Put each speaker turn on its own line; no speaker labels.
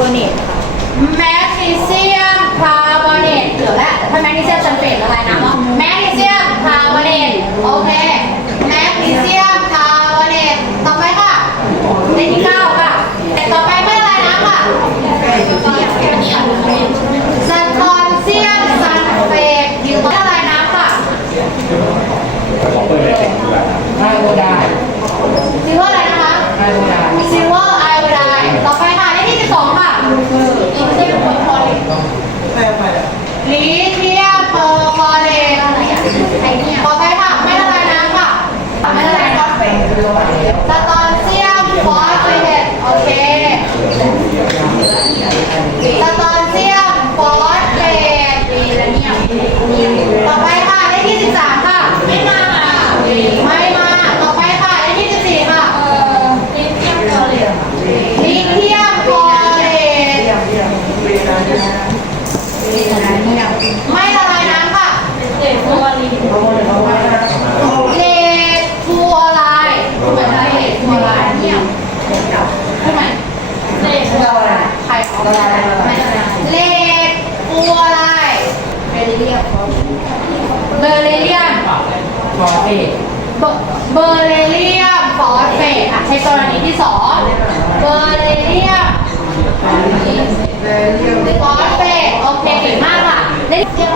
บอเนตแมกนีเซียมคาร์บอเนตเดี๋ยวละถ้าแมกนีเซียมจำเป็นอะไรนะเนาะแมกนีเซียมคาร์บอเนตโอเคแมกนีเซียมคาร์บอเนตต่อไปค่ะเลขที่เก้าค่ะแต่ต่อไปไม่อะไรนะค่ะ
สตอนเซียม
ซัลเฟตอยู่ตรงอะไรนะค่ะ
ขอเปิด
เลยสิครับได้ก็ได้ซิลเว่าอะไรนะคะซิลเว่า ลิเทียมเปอร์คอเลตลิเทียมเปอร์คอเลตต่อไปค่ะไม่ละลายน้ำค่ะไม่ละลายน้ำสตอนเซียมฟอสเฟตโอเคสตอนเซียมฟอสเฟตต่อไปค่ะเลขที่สิบสามค่ะ ไม่มาค่ะไม่มา ต่อไปค่ะเลขที่สิบสี่ค่ะลิเทียมคอร์เลต ไม่ละลายน้ำค่ะเลดฟูออไลน์พูดอะไรเลดฟูออไลน์เนี่ยพูดไหมเลดฟูออไลน์ใครเอาเลดฟูออไลน์เบอร์เลียมเบอร์เลียม
ฟอเอ
เบอร์เรเลียมฟอสเฟตอะใช้กรณีที่สองเบอร์เลียมฟอสเฟตโอเคเก่งมาก ค่